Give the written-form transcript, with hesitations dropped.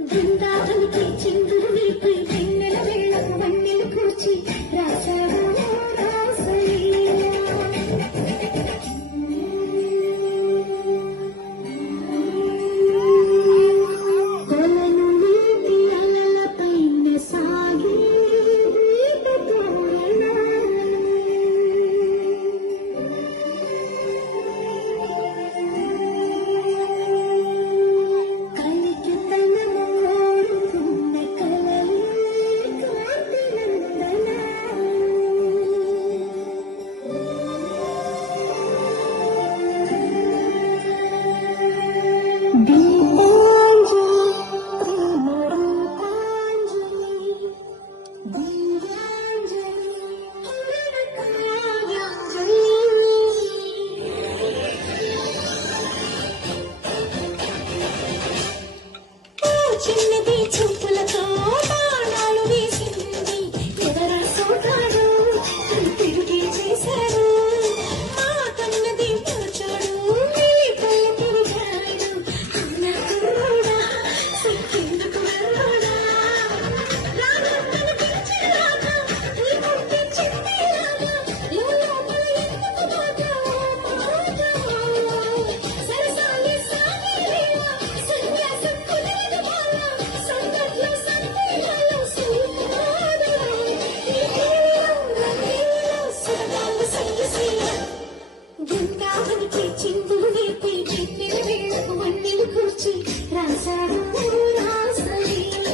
బృందావనికి చిందులు నిలిపి వెన్నెల వెళ్ళకు వన్నెలు కూర్చి రాసావు కొలను నీటి అలల పైన సాగి చిన్నది చూపులతో బాణాలు వేసింది ఎవరా సోటాడు తిరిగి చేశాడు మా కన్నది పిలిచాడు పల్లె తిరిగాడు అన్నా కూడా సిక్కిందుకు వెళ్ళాడా రాగా తన పిలిచేలాగా ఈ పుట్టి చెప్పేలాగా లోపల ఎందుకు సరసాలి సాగేలా సన్యాసం కుదరదు బృందావనికి చిందులు నేర్పి వెన్నెల వేళకు వన్నెలు కూర్చి రాసాడు రాసలీల